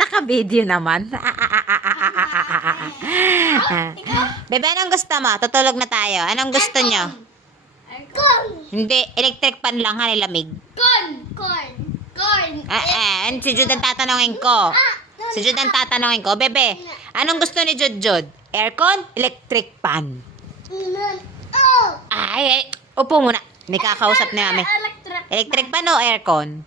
Naka-video naman. Bebe, anong gusto mo? Tutulog na tayo. Anong gusto nyo? Hindi, electric pan lang ha, nilamig. Corn. Si Jude ang tatanungin ko. Si Jude ang tatanungin ko. Bebe, anong gusto ni Jude? Aircon? Electric pan? Ay, upo muna. May kakausap ni mami. Electric pan o aircon?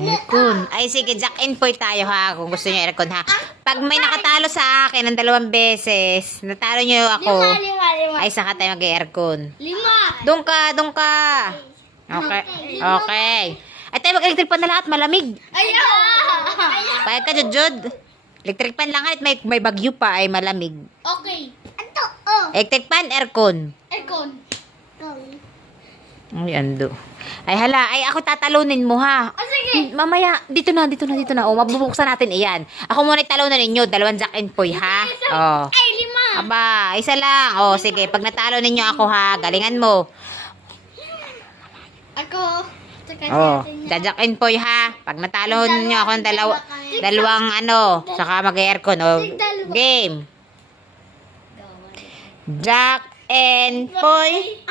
Aircon. Ay, sige, jack and point tayo ha, kung gusto niyo aircon ha. Pag may nakatalo sa akin ng 2 beses, natalo niyo ako, Lima. ay saka tayo mag-aircon. 5. Doon ka. Okay. Ay, tayo mag-electric pan na lahat, malamig. Ayaw. Payag ka, Jude. Electric pan lang kahit may bagyo pa ay malamig. Okay. Electric pan, aircon. Aircon. Ay, ando. Ay, hala. Ay, ako tatalunin mo, ha? Sige. Mamaya, dito na. O, mabubuksan natin iyan. Ako muna talunan ninyo. 2 jack and poy, ha? Oh. Ay, 5. Aba, isa lang. Oh, sige. Pag natalo ninyo ako, ha? Galingan mo. Ako. Oh, jack and poy, ha? Pag natalo ninyo ako ng dalawang saka mag-aircon. Oh, game. Jack and poy.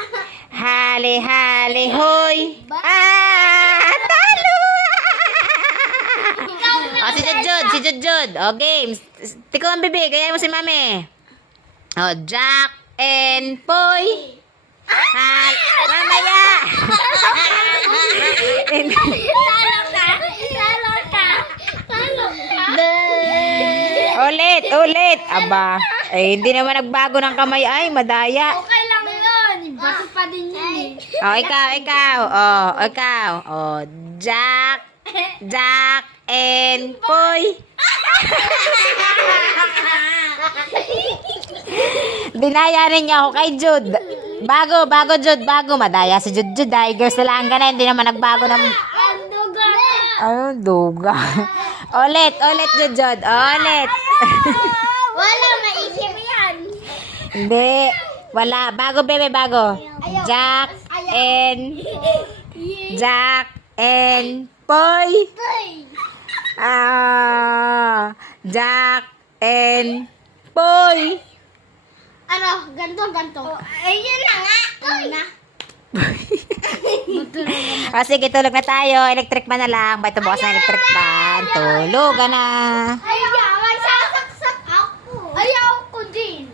Hali, hoy. Talo! Oh, si Jude. Oh, games. Tiko ang bibig. Gaya mo si mami. Oh, Jack and Poy. Mamaya. Talo ka. Ulit. Aba. Hindi naman nagbago ng kamay. Ay, madaya. Okay lang yun. Bato pa din yun eh. Oh, ikaw. Oh, Jack and Poy. Dinayarin niya ako kay Jude. Bago, Jude. Madaya si Jude. Girls na lang ka na. Hindi naman nagbago ng... Ang duga na. Duga. Ulit, Jude. Ulit. Wala, maisip yan. Hindi. Wala. Bago, bebe, bago. Jack and Poy. Jack and Poy. Ano? Ganto. Ayun na nga. Sige, tulog na tayo. Electric pan na lang. Ba't bukas na electric pan? Tulugan na. Ayaw, magsasaksak ako. Ayaw ko din.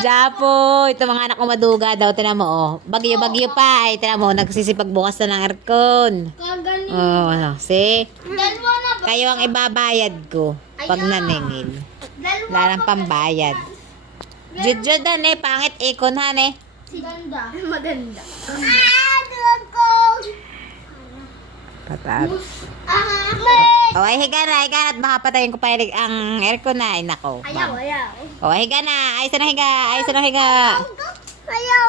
Japo, ito mga anak ko maduga daw. Tinan mo, oh. Bagyo pa. Ay, tinan mo, nagsisipag bukas na ng aircon. Kagaling. Oh, see? Dalawa na ba? Kayo ang ibabayad ko pag naningil. Wala nang pambayad. Jude, pangit ikon, han, Ganda. Maganda. Doon ko. Patat. Oh, ay, higa na at baka patayin ko pa ang aircon na. Ay, nako. Ayaw. Oh, higa na. Ayos na higa. Ayaw.